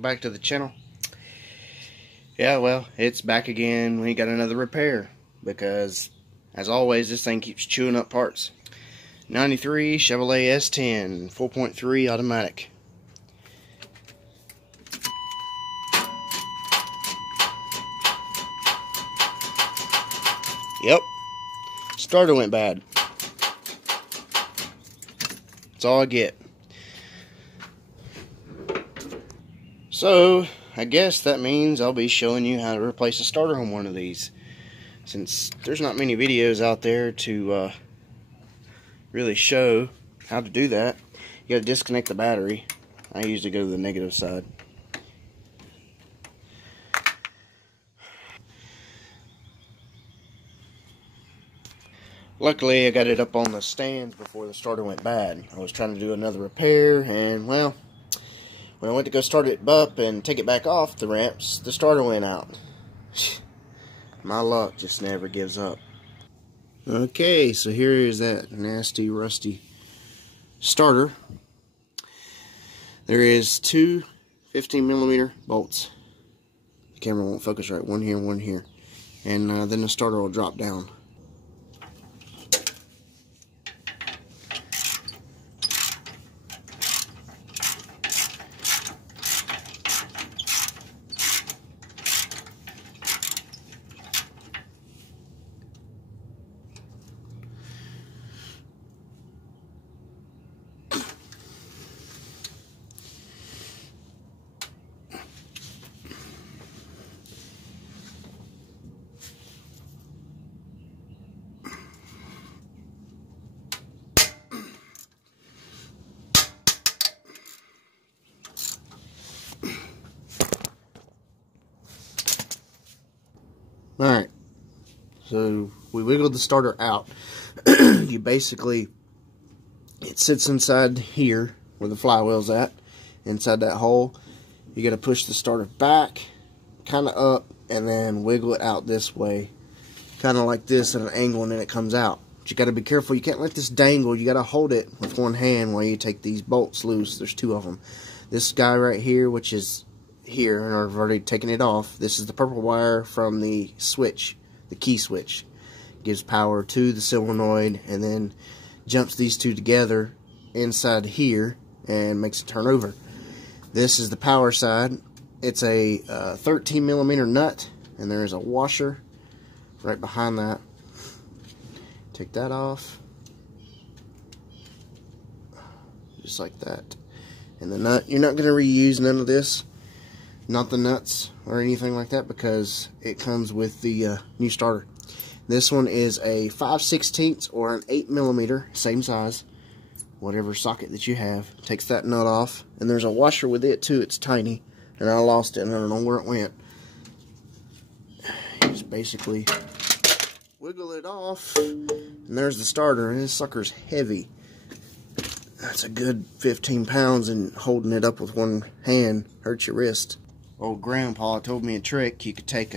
welcome back to the channel. Yeah, well, it's back again. We got another repair because, as always, this thing keeps chewing up parts. 93 Chevrolet S10 4.3 automatic. Yep, starter went bad. That's all I get. So, I guess that means I'll be showing you how to replace a starter on one of these. Since there's not many videos out there to really show how to do that. You gotta disconnect the battery. I usually go to the negative side. Luckily, I got it up on the stands before the starter went bad. I was trying to do another repair, and well, when I went to go start it up and take it back off the ramps, the starter went out. My luck just never gives up. Okay, so here is that nasty, rusty starter. There is two 15mm bolts. The camera won't focus right. One here, one here. And then the starter will drop down. Alright, so we wiggled the starter out. You basically, it sits inside here where the flywheel's at, inside that hole. You got to push the starter back, kind of up, and then wiggle it out this way, kind of like this at an angle, and then it comes out. But you got to be careful. You can't let this dangle. You got to hold it with one hand while you take these bolts loose. There's two of them. This guy right here, which is here, and I've already taken it off. This is the purple wire from the switch, the key switch. Gives power to the solenoid and then jumps these two together inside here and makes it turn over. This is the power side. It's a 13mm nut, and there is a washer right behind that. Take that off, just like that. And the nut, you're not going to reuse none of this. Not the nuts or anything like that, because it comes with the new starter. This one is a 5/16 or an 8mm, same size, whatever socket that you have. Takes that nut off, and there's a washer with it too. It's tiny, and I lost it and I don't know where it went. Just basically wiggle it off, and there's the starter. And this sucker's heavy. That's a good 15 pounds, and holding it up with one hand hurts your wrist. Old grandpa told me a trick. You could take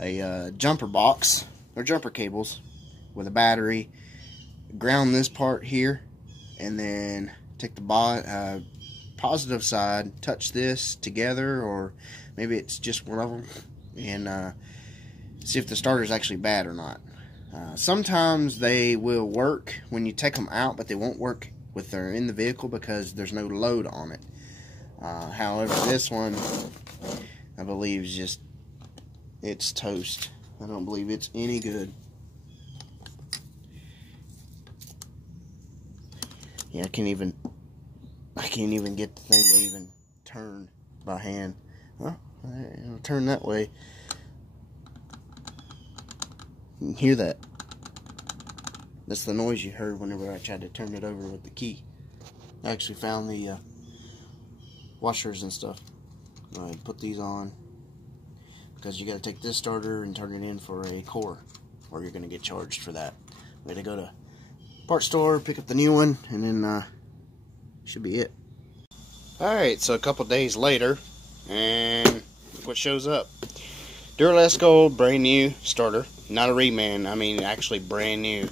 a jumper box or jumper cables with a battery, ground this part here, and then take the positive side, touch this together, or maybe it's just one of them, and see if the starter is actually bad or not. Sometimes they will work when you take them out, but they won't work if they're in the vehicle because there's no load on it. However, this one, I believe, is just, it's toast. I don't believe it's any good. Yeah, I can't even get the thing to even turn by hand. Well, it'll turn that way. You can hear that. That's the noise you heard whenever I tried to turn it over with the key. I actually found the washers and stuff. I put these on because you got to take this starter and turn it in for a core, or you're going to get charged for that. We got to go to parts store, pick up the new one, and then should be it. Alright, so a couple days later, and look what shows up. Duralast Gold, brand new starter. Not a reman, I mean actually brand new.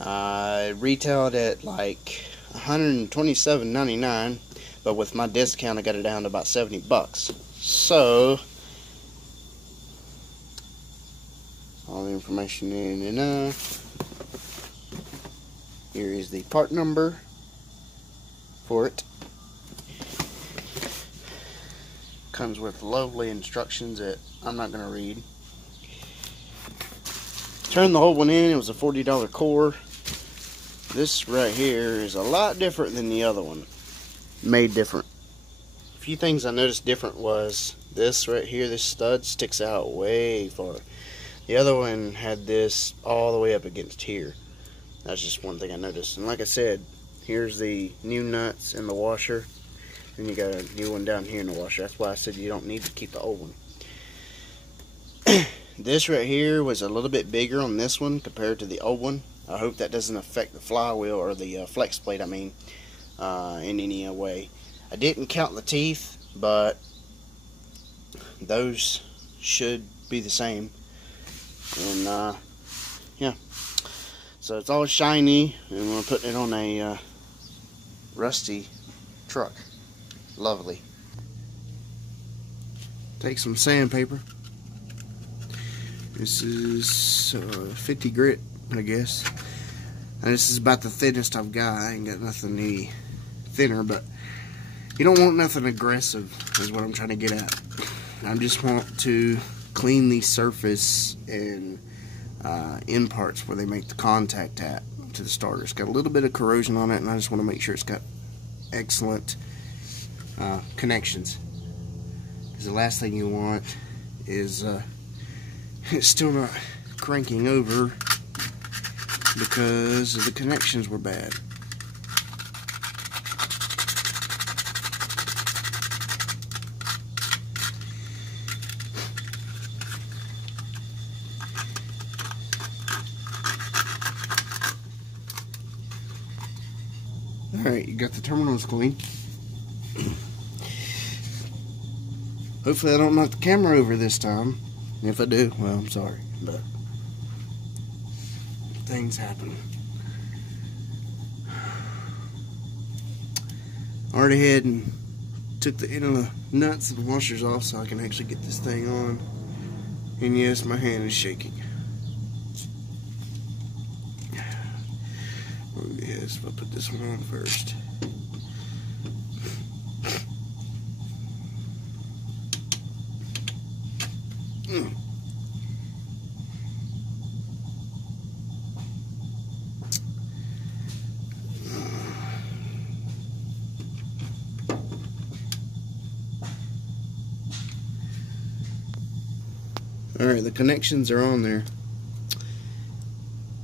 Retailed at like $127.99. but with my discount I got it down to about 70 bucks. So all the information in enough. Here is the part number for it. Comes with lovely instructions that I'm not going to read. Turned the whole one in. It was a $40 core. This right here is a lot different than the other one. Made different. A few things I noticed different was this right here, this stud sticks out way far. The other one had this all the way up against here. That's just one thing I noticed. And like I said, here's the new nuts in the washer. And you got a new one down here in the washer. That's why I said you don't need to keep the old one. This right here was a little bit bigger on this one compared to the old one. I hope that doesn't affect the flywheel, or the flex plate, I mean, in any way. I didn't count the teeth, but those should be the same. And yeah, so it's all shiny, and we're putting it on a rusty truck. Lovely. Take some sandpaper. This is 50 grit, I guess. And this is about the thinnest I've got. I ain't got nothing any thinner, but you don't want nothing aggressive is what I'm trying to get at. I just want to clean the surface and end parts where they make the contact at to the starter. It's got a little bit of corrosion on it, and I just want to make sure it's got excellent connections, because the last thing you want is it's still not cranking over because the connections were bad. Alright, you got the terminals clean. Hopefully I don't knock the camera over this time. If I do, well, I'm sorry, but things happen. Already ahead and took the end of the nuts and washers off so I can actually get this thing on. And yes, my hand is shaking. Oh yes, I'll put this one on first. Alright, the connections are on there,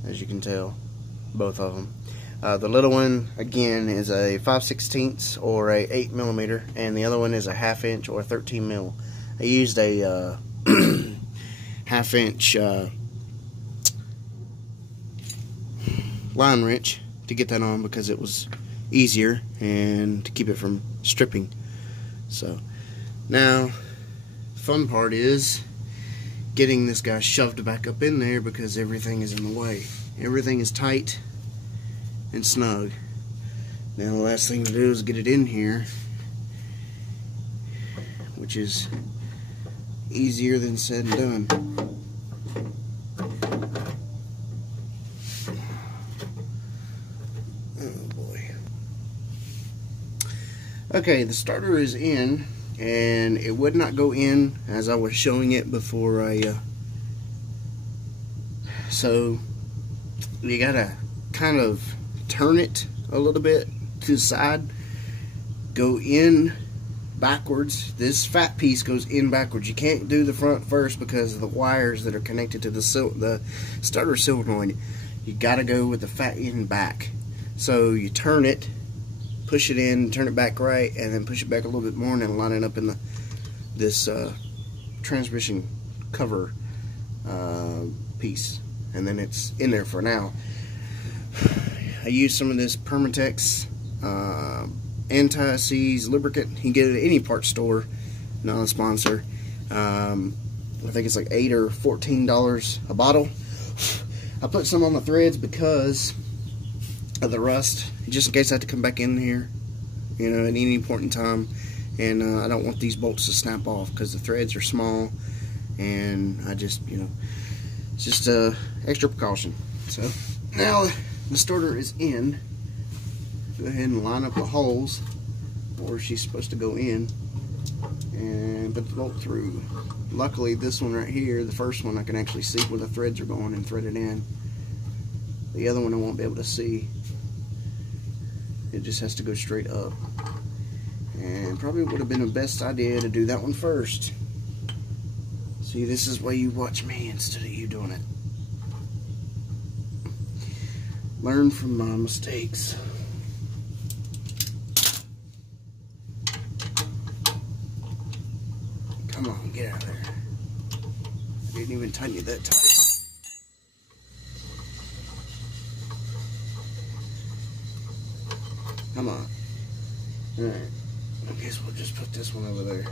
as you can tell, both of them. The little one, again, is a 5/16 or a 8mm, and the other one is a 1/2 inch or 13 mil. I used a 1/2 inch line wrench to get that on because it was easier and to keep it from stripping. So now the fun part is getting this guy shoved back up in there because everything is in the way. Everything is tight and snug. Now the last thing to do is get it in here, which is easier than said and done. Oh boy. Okay, the starter is in, and it would not go in as I was showing it before so you gotta kind of turn it a little bit to the side, go in backwards. This fat piece goes in backwards. You can't do the front first because of the wires that are connected to the starter solenoid. You gotta go with the fat end back. So you turn it, push it in, turn it back right, and then push it back a little bit more, and then line it up in this transmission cover piece, and then it's in there for now. I use some of this Permatex anti-seize lubricant. You can get it at any parts store, not a sponsor. I think it's like $8 or $14 a bottle. I put some on the threads because of the rust, just in case I have to come back in here you know, at any point in time. And I don't want these bolts to snap off because the threads are small, and I just, you know, it's just extra precaution. So now the starter is in. Go ahead and line up the holes where she's supposed to go in and put the bolt through. Luckily, this one right here, the first one, I can actually see where the threads are going and thread it in. The other one I won't be able to see. It just has to go straight up. And probably would have been the best idea to do that one first. See, this is why you watch me instead of you doing it. Learn from my mistakes. Come on, get out of there. I didn't even tighten you that tight. Come on. Alright. I guess we'll just put this one over there.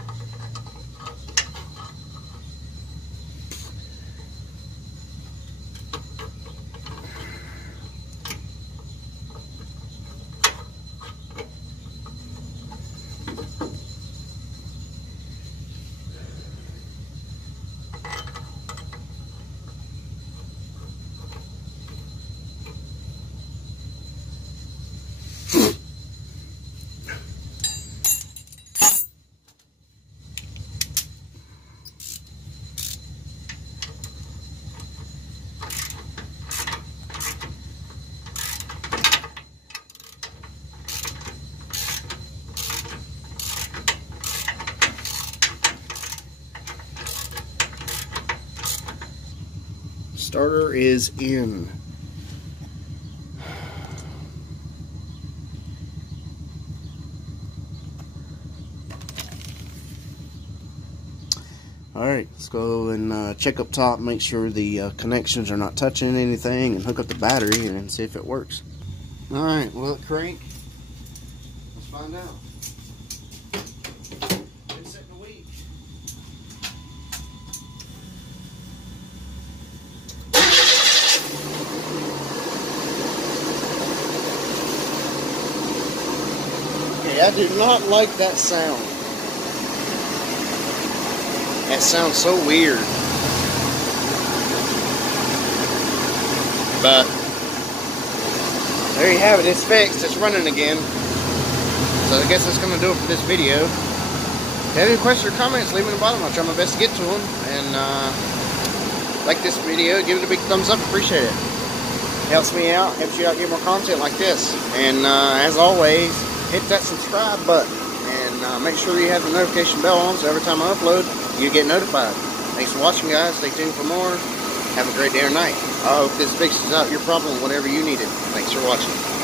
Starter is in. Alright, let's go and check up top, make sure the connections are not touching anything, and hook up the battery and see if it works. Alright, will it crank? Let's find out. Been sitting a week. Okay, I do not like that sound. That sounds so weird. But there you have it. It's fixed. It's running again. So I guess that's going to do it for this video. If you have any questions or comments, leave them in the bottom. I'll try my best to get to them. And like this video, give it a big thumbs up. Appreciate it. Helps me out. Helps you out get more content like this. And as always, hit that subscribe button. And make sure you have the notification bell on so every time I upload, you get notified. Thanks for watching, guys. Stay tuned for more. Have a great day or night. I hope this fixes out your problem, whatever you needed. Thanks for watching.